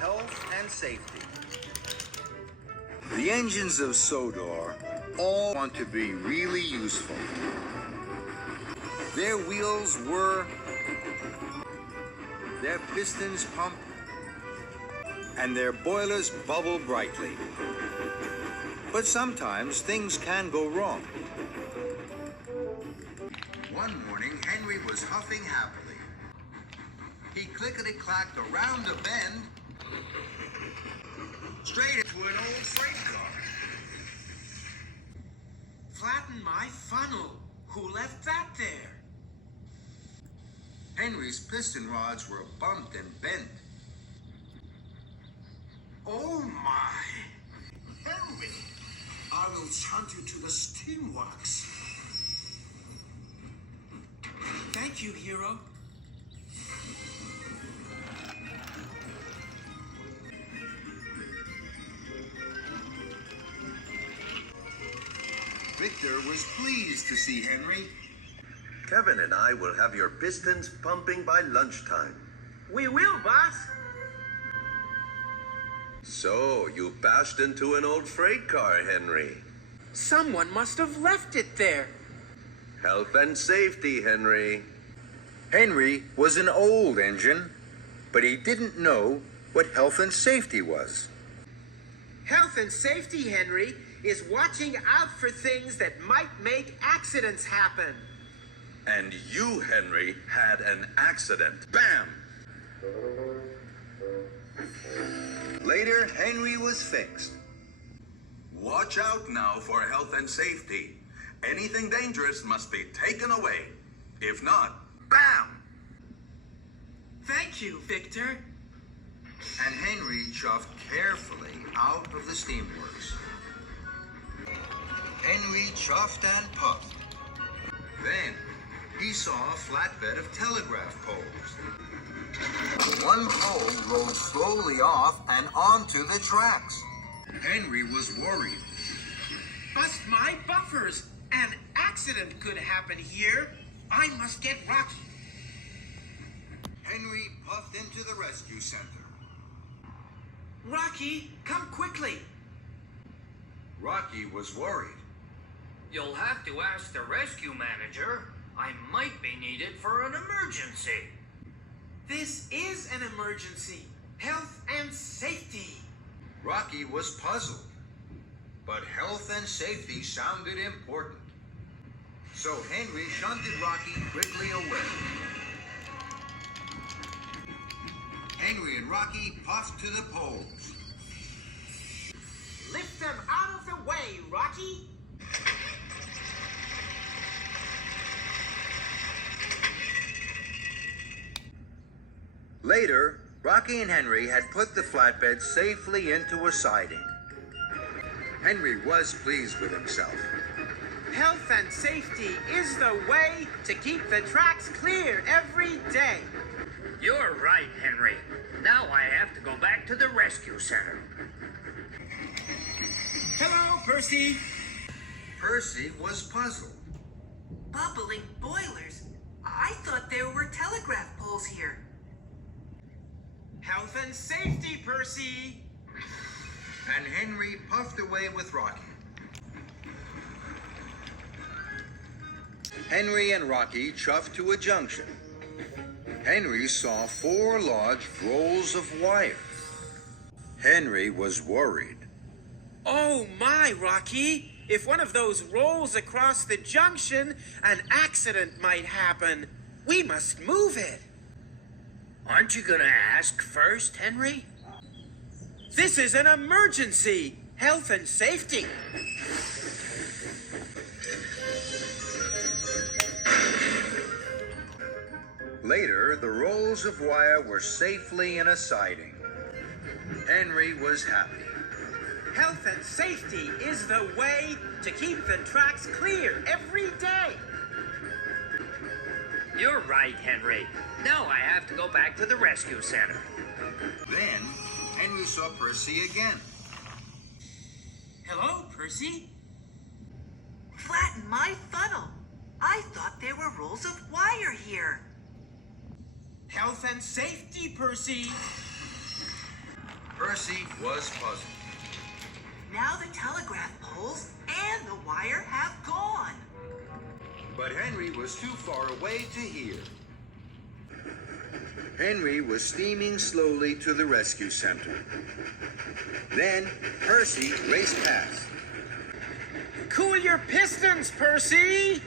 health and safety. The engines of Sodor all want to be really useful. Their wheels whir, their pistons pump, and their boilers bubble brightly. But sometimes things can go wrong. One morning, Henry was huffing happily. He clickety-clacked around a bend, straight into an old freight car. Flatten my funnel. Who left that there? Henry's piston rods were bumped and bent. Oh my! Henry, I will shunt you to the steam works. Thank you, hero. Victor was pleased to see Henry. Kevin and I will have your pistons pumping by lunchtime. We will, boss. So, you bashed into an old freight car, Henry. Someone must have left it there. Health and safety, Henry. Henry was an old engine, but he didn't know what health and safety was. Health and safety, Henry, is watching out for things that might make accidents happen. And you, Henry, had an accident. Bam! Later, Henry was fixed. Watch out now for health and safety. Anything dangerous must be taken away. If not, bam! Thank you, Victor. And Henry chuffed carefully out of the steamworks. Henry chuffed and puffed. Then he saw a flatbed of telegraph poles. One pole rolled slowly off and onto the tracks. Henry was worried. Bust my buffers. An accident could happen here. I must get Rocky. Henry puffed into the rescue center. Rocky, come quickly. Rocky was worried. You'll have to ask the rescue manager. I might be needed for an emergency. This is an emergency. Health and safety. Rocky was puzzled, but health and safety sounded important. So Henry shunted Rocky quickly away. Henry and Rocky puffed to the poles. Lift them out of the way, Rocky. Later, Rocky and Henry had put the flatbed safely into a siding. Henry was pleased with himself. Health and safety is the way to keep the tracks clear every day. You're right, Henry. Now I have to go back to the rescue center. Hello, Percy. Percy was puzzled. Bubbling boilers? I thought there were telegraph poles here. Health and safety, Percy. And Henry puffed away with Rocky. Henry and Rocky chuffed to a junction. Henry saw 4 large rolls of wire. Henry was worried. Oh my, Rocky. If one of those rolls across the junction, an accident might happen. We must move it. Aren't you gonna ask first, Henry? This is an emergency. Health and safety. Later, the rolls of wire were safely in a siding. Henry was happy. Health and safety is the way to keep the tracks clear every day. You're right, Henry. Now I have to go back to the rescue center. Then, Henry saw Percy again. Hello, Percy. Flatten my funnel. I thought there were rolls of wire here. Health and safety, Percy. Percy was puzzled. Now the telegraph poles and the wire have gone. But Henry was too far away to hear. Henry was steaming slowly to the rescue center. Then Percy raced past. Cool your pistons, Percy!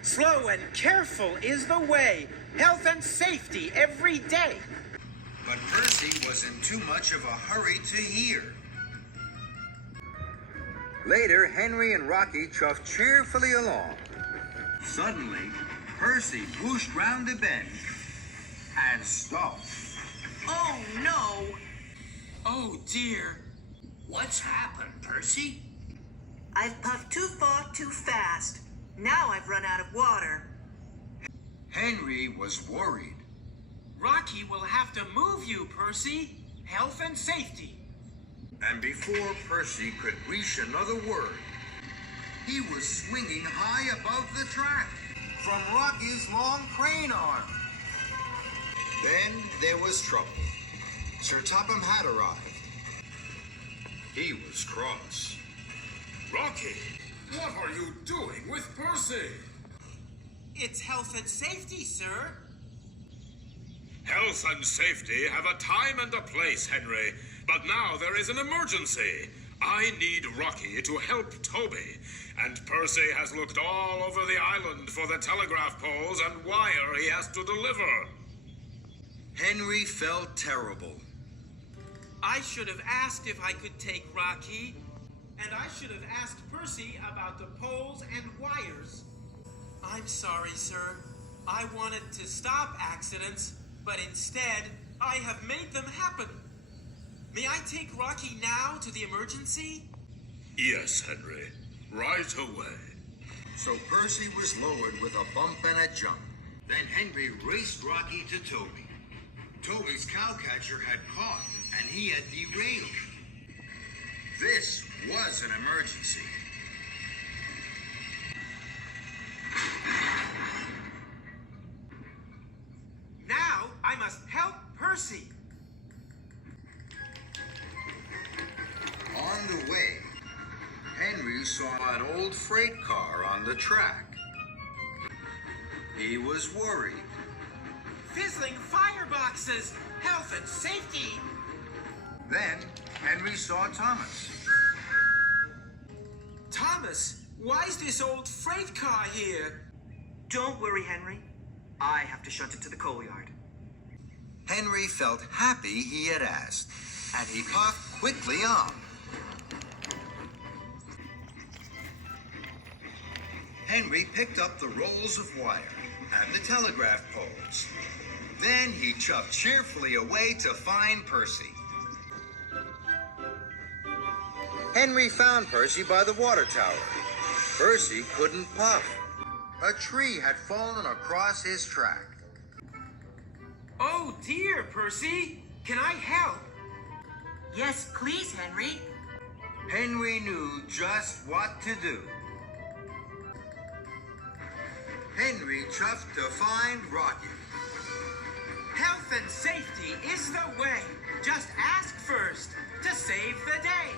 Slow and careful is the way. Health and safety every day. But Percy was in too much of a hurry to hear. Later, Henry and Rocky chuffed cheerfully along. Suddenly, Percy whooshed round a bend and stopped. Oh no! Oh dear. What's happened, Percy? I've puffed too far too fast. Now I've run out of water. Henry was worried. Rocky will have to move you, Percy. Health and safety. And before Percy could reach another word, he was swinging high above the track from Rocky's long crane arm. Then there was trouble. Sir Topham had arrived. He was cross. Rocky, what are you doing with Percy? It's health and safety, sir. Health and safety have a time and a place, Henry. But now there is an emergency. I need Rocky to help Toby. And Percy has looked all over the island for the telegraph poles and wire he has to deliver. Henry felt terrible. I should have asked if I could take Rocky. And I should have asked Percy about the poles and wires. I'm sorry, sir. I wanted to stop accidents, but instead, I have made them happen. May I take Rocky now to the emergency? Yes, Henry. Right away. So Percy was lowered with a bump and a jump. Then Henry raced Rocky to Toby. Toby's cowcatcher had caught, and he had derailed. This was an emergency. Now I must help Percy. On the way, Henry saw an old freight car on the track. He was worried. Fizzling fireboxes, health and safety. Then Henry saw Thomas. Thomas, why's this old freight car here? Don't worry, Henry. I have to shunt it to the coal yard. Henry felt happy he had asked, and he puffed quickly on. Henry picked up the rolls of wire and the telegraph poles. Then he chuffed cheerfully away to find Percy. Henry found Percy by the water tower. Percy couldn't puff. A tree had fallen across his track. Oh dear, Percy. Can I help? Yes, please, Henry. Henry knew just what to do. Henry chuffed to find Rocky. Health and safety is the way. Just ask first to save the day.